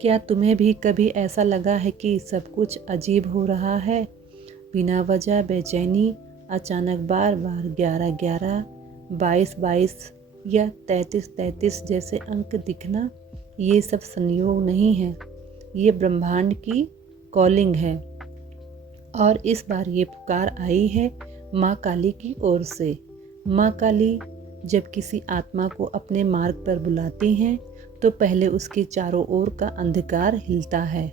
क्या तुम्हें भी कभी ऐसा लगा है कि सब कुछ अजीब हो रहा है? बिना वजह बेचैनी, अचानक बार बार 11-11, 22-22 या 33-33 जैसे अंक दिखना। ये सब संयोग नहीं है, ये ब्रह्मांड की कॉलिंग है। और इस बार ये पुकार आई है माँ काली की ओर से। माँ काली जब किसी आत्मा को अपने मार्ग पर बुलाती हैं तो पहले उसके चारों ओर का अंधकार हिलता है,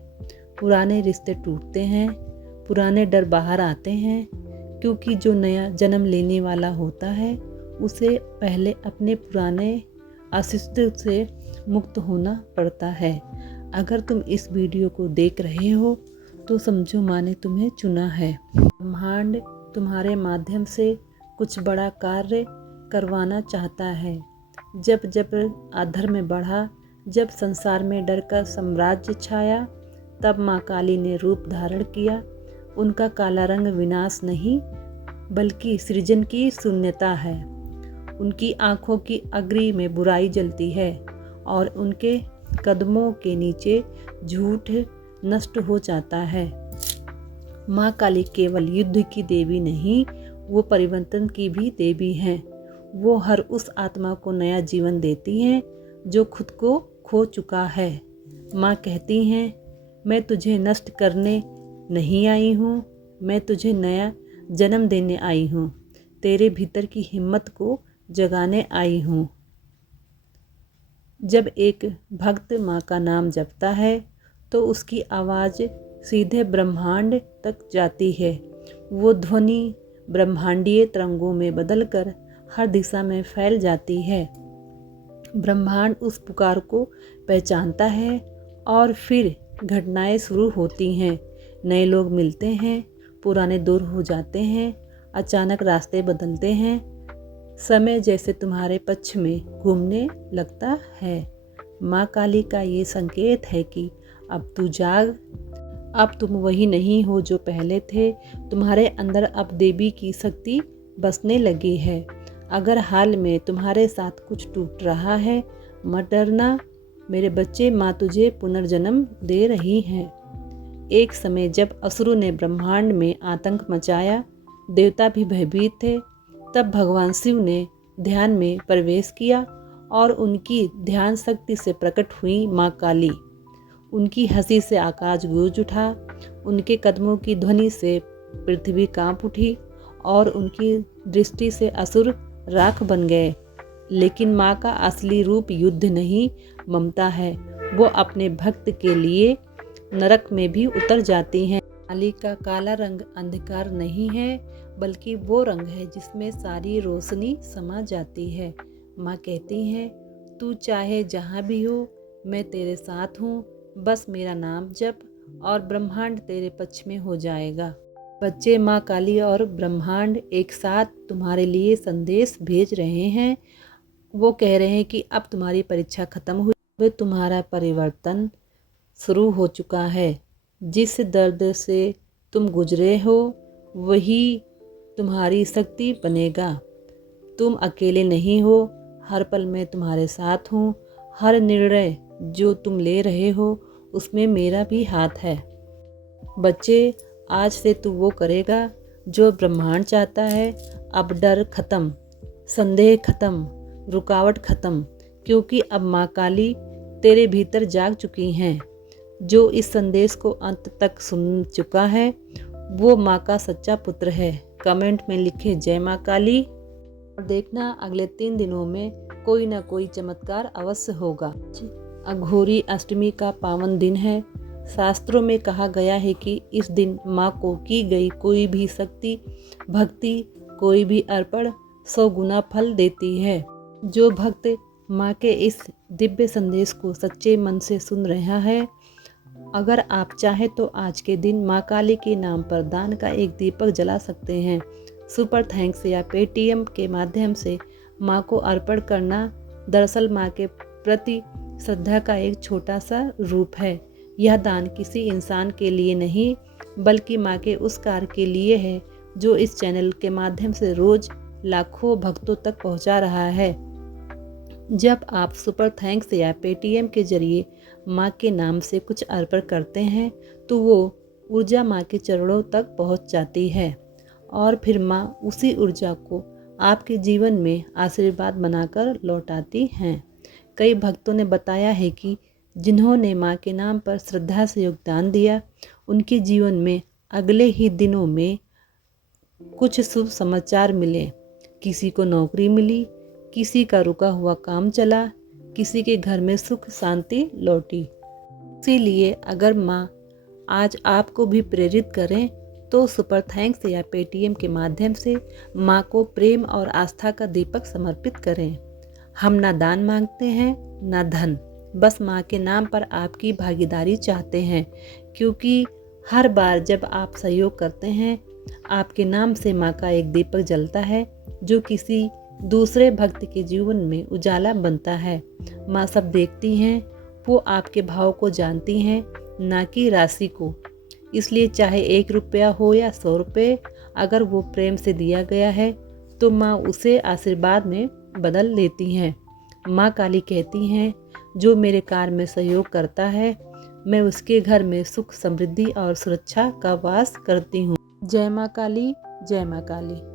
पुराने रिश्ते टूटते हैं, पुराने डर बाहर आते हैं, क्योंकि जो नया जन्म लेने वाला होता है उसे पहले अपने पुराने अस्तित्व से मुक्त होना पड़ता है। अगर तुम इस वीडियो को देख रहे हो तो समझो माँ ने तुम्हें चुना है। ब्रह्मांड तुम्हारे माध्यम से कुछ बड़ा कार्य करवाना चाहता है। जब जब अधर्म बढ़ा, जब संसार में डर का साम्राज्य छाया, तब माँ काली ने रूप धारण किया। उनका काला रंग विनाश नहीं बल्कि सृजन की शून्यता है। उनकी आँखों की अग्नि में बुराई जलती है और उनके कदमों के नीचे झूठ नष्ट हो जाता है। माँ काली केवल युद्ध की देवी नहीं, वो परिवर्तन की भी देवी हैं। वो हर उस आत्मा को नया जीवन देती हैं जो खुद को खो चुका है। माँ कहती हैं, मैं तुझे नष्ट करने नहीं आई हूँ, मैं तुझे नया जन्म देने आई हूँ, तेरे भीतर की हिम्मत को जगाने आई हूँ। जब एक भक्त माँ का नाम जपता है तो उसकी आवाज़ सीधे ब्रह्मांड तक जाती है। वो ध्वनि ब्रह्मांडीय तरंगों में बदलकर हर दिशा में फैल जाती है। ब्रह्मांड उस पुकार को पहचानता है और फिर घटनाएं शुरू होती हैं। नए लोग मिलते हैं, पुराने दूर हो जाते हैं, अचानक रास्ते बदलते हैं, समय जैसे तुम्हारे पक्ष में घूमने लगता है। माँ काली का ये संकेत है कि अब तू जाग, अब तुम वही नहीं हो जो पहले थे। तुम्हारे अंदर अब देवी की शक्ति बसने लगी है। अगर हाल में तुम्हारे साथ कुछ टूट रहा है, मत डरना मेरे बच्चे, माँ तुझे पुनर्जन्म दे रही है। एक समय जब असुरों ने ब्रह्मांड में आतंक मचाया, देवता भी भयभीत थे, तब भगवान शिव ने ध्यान में प्रवेश किया और उनकी ध्यान शक्ति से प्रकट हुई माँ काली। उनकी हंसी से आकाश गूंज उठा, उनके कदमों की ध्वनि से पृथ्वी कांप उठी और उनकी दृष्टि से असुर राख बन गए। लेकिन माँ का असली रूप युद्ध नहीं, ममता है। वो अपने भक्त के लिए नरक में भी उतर जाती हैं। काली का काला रंग अंधकार नहीं है बल्कि वो रंग है जिसमें सारी रोशनी समा जाती है। माँ कहती हैं, तू चाहे जहाँ भी हो, मैं तेरे साथ हूँ, बस मेरा नाम जप और ब्रह्मांड तेरे पक्ष में हो जाएगा। बच्चे, माँ काली और ब्रह्मांड एक साथ तुम्हारे लिए संदेश भेज रहे हैं। वो कह रहे हैं कि अब तुम्हारी परीक्षा खत्म हुई, अब तुम्हारा परिवर्तन शुरू हो चुका है। जिस दर्द से तुम गुजरे हो वही तुम्हारी शक्ति बनेगा। तुम अकेले नहीं हो, हर पल मैं तुम्हारे साथ हूँ। हर निर्णय जो तुम ले रहे हो उसमें मेरा भी हाथ है। बच्चे, आज से तू वो करेगा जो ब्रह्मांड चाहता है। अब डर खत्म, संदेह खत्म, रुकावट खत्म, क्योंकि अब माँ काली तेरे भीतर जाग चुकी हैं। जो इस संदेश को अंत तक सुन चुका है वो माँ का सच्चा पुत्र है। कमेंट में लिखे जय माँ काली और देखना अगले 3 दिनों में कोई ना कोई चमत्कार अवश्य होगा। अघोरी अष्टमी का पावन दिन है। शास्त्रों में कहा गया है कि इस दिन माँ को की गई कोई भी शक्ति भक्ति, कोई भी अर्पण 100 गुना फल देती है। जो भक्त माँ के इस दिव्य संदेश को सच्चे मन से सुन रहा है, अगर आप चाहें तो आज के दिन माँ काली के नाम पर दान का एक दीपक जला सकते हैं। सुपर थैंक्स या पेटीएम के माध्यम से माँ को अर्पण करना दरअसल माँ के प्रति श्रद्धा का एक छोटा सा रूप है। यह दान किसी इंसान के लिए नहीं बल्कि माँ के उस कार्य के लिए है जो इस चैनल के माध्यम से रोज लाखों भक्तों तक पहुँचा रहा है। जब आप सुपर थैंक्स या पेटीएम के जरिए माँ के नाम से कुछ अर्पण करते हैं तो वो ऊर्जा माँ के चरणों तक पहुँच जाती है और फिर माँ उसी ऊर्जा को आपके जीवन में आशीर्वाद बनाकर लौटाती हैं। कई भक्तों ने बताया है कि जिन्होंने माँ के नाम पर श्रद्धा से योगदान दिया, उनके जीवन में अगले ही दिनों में कुछ शुभ समाचार मिले। किसी को नौकरी मिली, किसी का रुका हुआ काम चला, किसी के घर में सुख शांति लौटी। इसीलिए अगर माँ आज आपको भी प्रेरित करें तो सुपर थैंक्स या पेटीएम के माध्यम से माँ को प्रेम और आस्था का दीपक समर्पित करें। हम ना दान मांगते हैं ना धन, बस माँ के नाम पर आपकी भागीदारी चाहते हैं, क्योंकि हर बार जब आप सहयोग करते हैं आपके नाम से माँ का एक दीपक जलता है जो किसी दूसरे भक्त के जीवन में उजाला बनता है। माँ सब देखती हैं, वो आपके भाव को जानती हैं, ना कि राशि को। इसलिए चाहे 1 रुपया हो या 100 रुपये, अगर वो प्रेम से दिया गया है तो माँ उसे आशीर्वाद में बदल लेती हैं। माँ काली कहती हैं, जो मेरे कार्य में सहयोग करता है मैं उसके घर में सुख समृद्धि और सुरक्षा का वास करती हूँ। जय माँ काली, जय माँ काली।